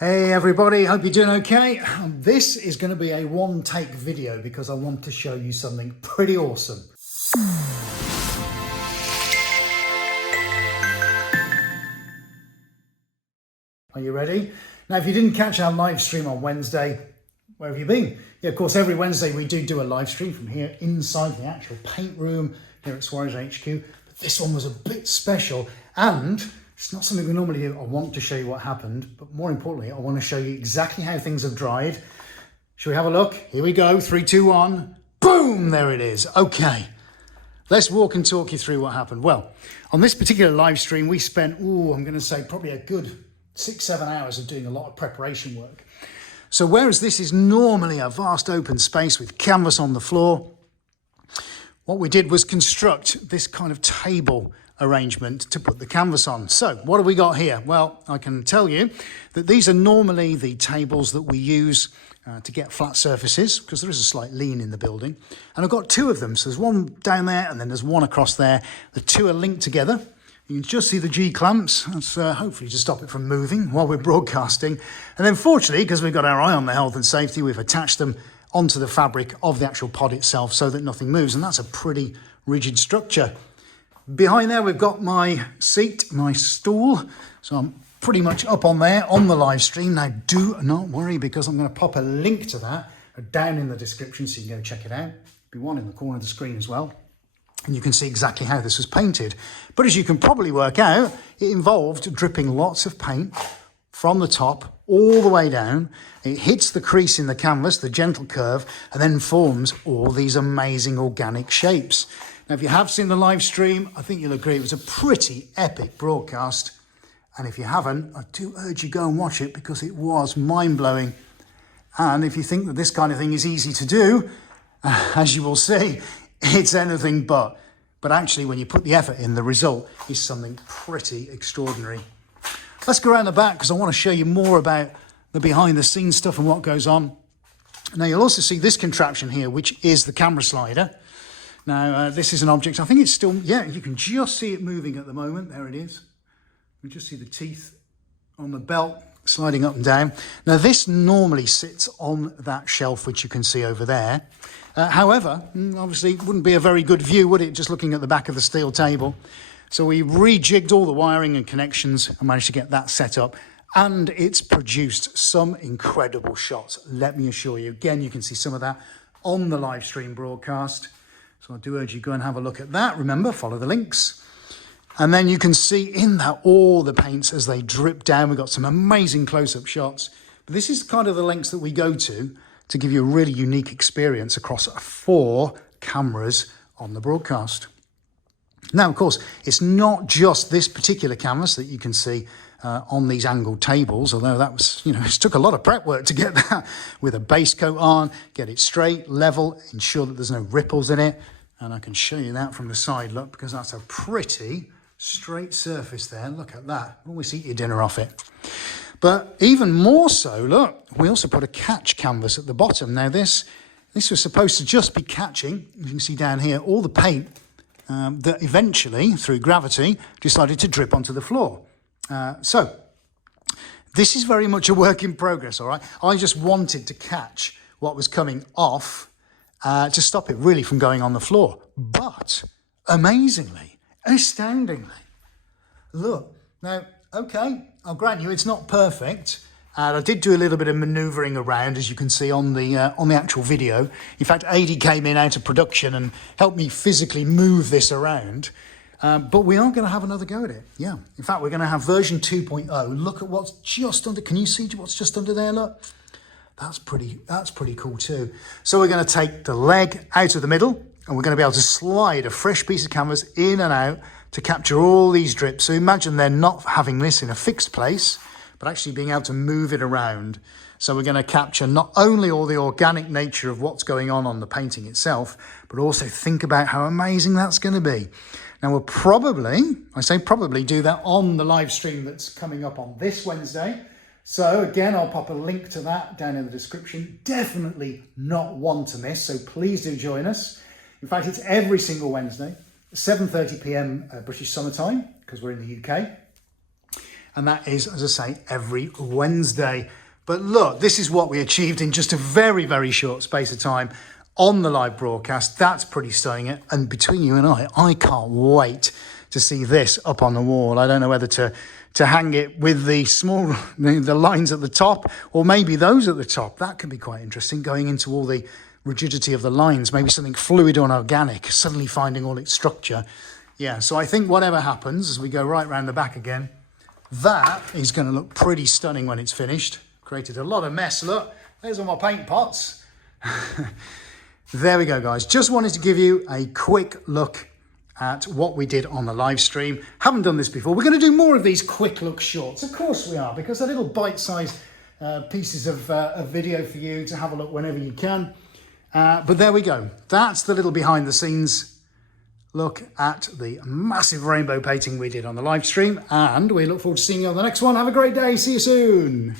Hey everybody, hope you're doing okay. This is going to be a one-take video because I want to show you something pretty awesome. Are you ready? Now, if you didn't catch our live stream on Wednesday, where have you been? Yeah, of course, every Wednesday we do a live stream from here inside the actual paint room here at Suarez HQ. But this one was a bit special and it's not something we normally do. I want to show you what happened, but more importantly, I want to show you exactly how things have dried. Shall we have a look? Here we go, 3, 2, 1. Boom, there it is. Okay, let's walk and talk you through what happened. Well, on this particular live stream, we spent, I'm going to say probably a good 6-7 hours of doing a lot of preparation work. So whereas this is normally a vast open space with canvas on the floor, what we did was construct this kind of table arrangement to put the canvas on. So what have we got here? Well, I can tell you that these are normally the tables that we use to get flat surfaces, because there is a slight lean in the building. And I've got two of them. So there's one down there and then there's one across there. The two are linked together. You can just see the G-clamps. That's hopefully to stop it from moving while we're broadcasting. And then fortunately, because we've got our eye on the health and safety, we've attached them onto the fabric of the actual pod itself so that nothing moves. And that's a pretty rigid structure. Behind there, we've got my seat, my stool. So I'm pretty much up on there on the live stream. Now, do not worry, because I'm going to pop a link to that down in the description so you can go check it out. There'll be one in the corner of the screen as well. And you can see exactly how this was painted. But as you can probably work out, it involved dripping lots of paint from the top all the way down. It hits the crease in the canvas, the gentle curve, and then forms all these amazing organic shapes. Now, if you have seen the live stream, I think you'll agree it was a pretty epic broadcast. And if you haven't, I do urge you go and watch it, because it was mind-blowing. And if you think that this kind of thing is easy to do, as you will see, it's anything but. But actually, when you put the effort in, the result is something pretty extraordinary. Let's go around the back, because I want to show you more about the behind-the-scenes stuff and what goes on. Now, you'll also see this contraption here, which is the camera slider. Now, this is an object, I think it's still, yeah, you can just see it moving at the moment. There it is. You just see the teeth on the belt sliding up and down. Now, this normally sits on that shelf, which you can see over there. However, obviously, it wouldn't be a very good view, would it, just looking at the back of the steel table? So we rejigged all the wiring and connections and managed to get that set up. And it's produced some incredible shots, let me assure you. Again, you can see some of that on the live stream broadcast. So I do urge you go and have a look at that. Remember, follow the links. And then you can see in that all the paints as they drip down. We've got some amazing close-up shots. But this is kind of the lengths that we go to give you a really unique experience across 4 cameras on the broadcast. Now, of course, it's not just this particular canvas that you can see on these angled tables, although that was, it took a lot of prep work to get that with a base coat on, get it straight, level, ensure that there's no ripples in it. And I can show you that from the side, look, because that's a pretty straight surface there. Look at that. Always eat your dinner off it. But even more so, look, we also put a catch canvas at the bottom. Now, this was supposed to just be catching, you can see down here, all the paint that eventually, through gravity, decided to drip onto the floor. So this is very much a work in progress, all right? I just wanted to catch what was coming off to stop it really from going on the floor. But amazingly, astoundingly, look, now, okay, I'll grant you it's not perfect. And I did do a little bit of manoeuvring around, as you can see on the actual video. In fact, AD came in out of production and helped me physically move this around. But we are going to have another go at it. Yeah. In fact, we're going to have version 2.0. Look at what's just under. Can you see what's just under there? Look. That's pretty cool too. So we're going to take the leg out of the middle, and we're going to be able to slide a fresh piece of canvas in and out to capture all these drips. So imagine they're not having this in a fixed place, but actually being able to move it around. So we're going to capture not only all the organic nature of what's going on the painting itself, but also think about how amazing that's going to be. Now, we'll probably, I say probably, do that on the live stream that's coming up on this Wednesday. So again, I'll pop a link to that down in the description. Definitely not one to miss, so please do join us. In fact, it's every single Wednesday, 7:30 p.m. British Summer Time, because we're in the UK. And that is, as I say, every Wednesday. But look, this is what we achieved in just a very, very short space of time on the live broadcast. That's pretty stunning. And between you and I can't wait to see this up on the wall. I don't know whether to hang it with the the lines at the top, or maybe those at the top. That could be quite interesting, going into all the rigidity of the lines, maybe something fluid or organic, suddenly finding all its structure. Yeah, so I think whatever happens, as we go right round the back again, that is going to look pretty stunning when it's finished. Created a lot of mess. Look, there's all my paint pots. There we go, guys. Just wanted to give you a quick look at what we did on the live stream. Haven't done this before. We're going to do more of these quick look shorts. Of course we are, because they're little bite-sized pieces of video for you to have a look whenever you can. But there we go. That's the little behind the scenes look at the massive rainbow painting we did on the live stream. And we look forward to seeing you on the next one. Have a great day. See you soon.